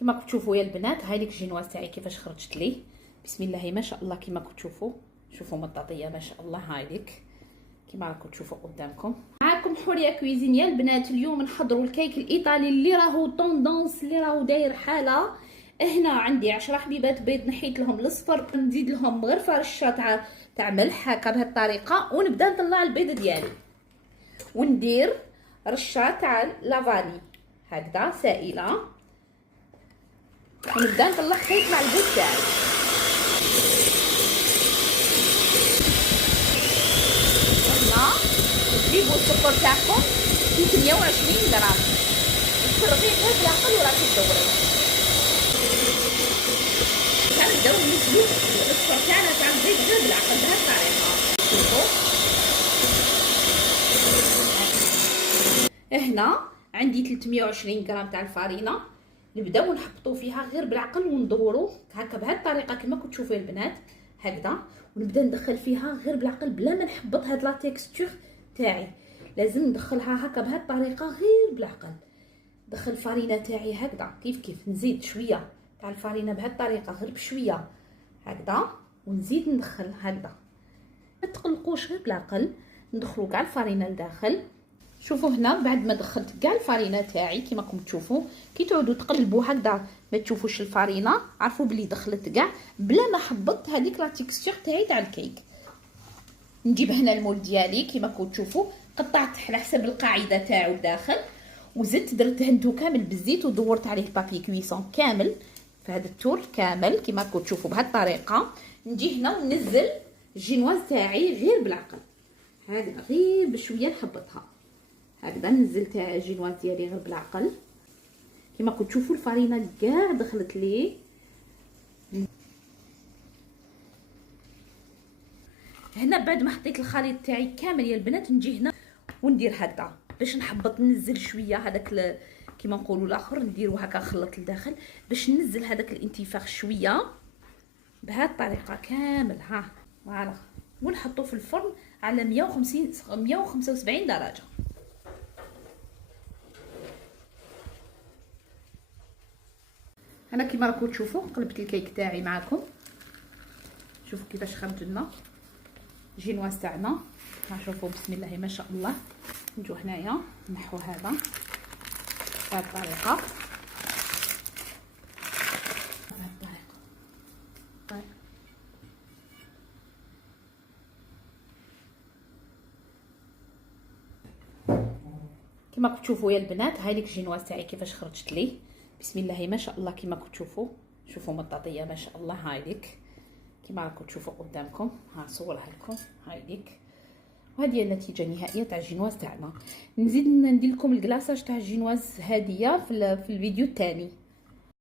كما راكم تشوفوا يا البنات، هاي ليك الجينواز تاعي كيفاش خرجت لي. بسم الله ما شاء الله. كما راكم تشوفوا، شوفوا مطاطيه ما شاء الله. هاي ليك كما راكم تشوفوا قدامكم. معاكم حوريه كويزين يا البنات. اليوم نحضروا الكيك الايطالي اللي راهو طوندونس، اللي راهو داير حاله. هنا عندي 10 حبيبات بيض، نحيت لهم الصفر، نزيد لهم غرفه رشه تاع ملح هكا بهذه الطريقه، ونبدا نطلع البيض ديالي وندير رشه تاع لافاني هكذا سائله، ونبدا نطلع كيك مع البيض تاعي. هنا تجيبوا السكر تاعكم في 120 غرام، تفرغيه غير بالعقل وراكي تدوري. كنبداو نزيدو السكر تاعنا تاع البيض غير بالعقل بهذه الطريقه. شوفوا هنا عندي 320 غرام تاع الفارينه، نبداو نحطو فيها غير بالعقل وندورو هكا بهذه الطريقه كما كنتو تشوفوا البنات هكذا، ونبدا ندخل فيها غير بالعقل بلا ما نحبط هاد لا تيكستور تاعي. لازم ندخلها هكا بهذه الطريقه غير بالعقل. ندخل الفارينه تاعي هكذا كيف نزيد شويه تاع الفارينه بهذه الطريقه غير بشويه هكذا، ونزيد ندخل هكذا. ما تقلقوش غير بالعقل، ندخلوا كاع الفارينه لداخل. شوفوا هنا بعد ما دخلت كاع الفارينه تاعي كما راكم تشوفوا، كي تعودوا تقلبوا هكذا ما تشوفوش الفارينه، عرفوا بلي دخلت كاع بلا ما حبطت هذيك لا تيكستور تاعي تاع الكيك. نجيب هنا المول ديالي كما راكم تشوفوا، قطعت على حسب القاعده تاعو الداخل، وزدت درت دهنتو كامل بالزيت، ودورت عليه البابي كويسون كامل في هذا التور كامل كما راكم تشوفوا بهذه الطريقه. نجي هنا وننزل الجينواز تاعي غير بالعقل هكذا، غير بشويه نحبطها هكذا. نزل تاع الجينواز ديالي غير بالعقل كما راكم تشوفوا. الفارينه كاع دخلت لي. هنا بعد ما حطيت الخليط تاعي كامل يا البنات، نجي هنا وندير هكذا باش نحبط، ننزل شويه هذاك كيما نقولوا الاخر، نديرو هكا نخلط لداخل باش ننزل هذاك الانتفاخ شويه بهذه الطريقه كامل. ها فوالا، ونحطو في الفرن على 175 درجه. انا كيما راكم تشوفوا قلبت الكيك تاعي معكم، شوفوا كيفاش خرج لنا الجينواز تاعنا. ها شوفوا بسم الله ما شاء الله. نجو هنايا نحو هذا بهذه الطريقه كما راكم تشوفوا يا البنات. هاي ليك الجينواز تاعي كيفاش خرجت لي. بسم الله ما شاء الله. كما راكم تشوفوا، شوفوا مطاطيه ما شاء الله. هاي ليك كما راكم تشوفوا قدامكم. ها صورها لكم. هاي ليك، وهذه هي النتيجه النهائيه تاع الجينواز تاعنا. نزيد ندير لكم الكلاصاج تاع الجينواز هاديه في الفيديو الثاني.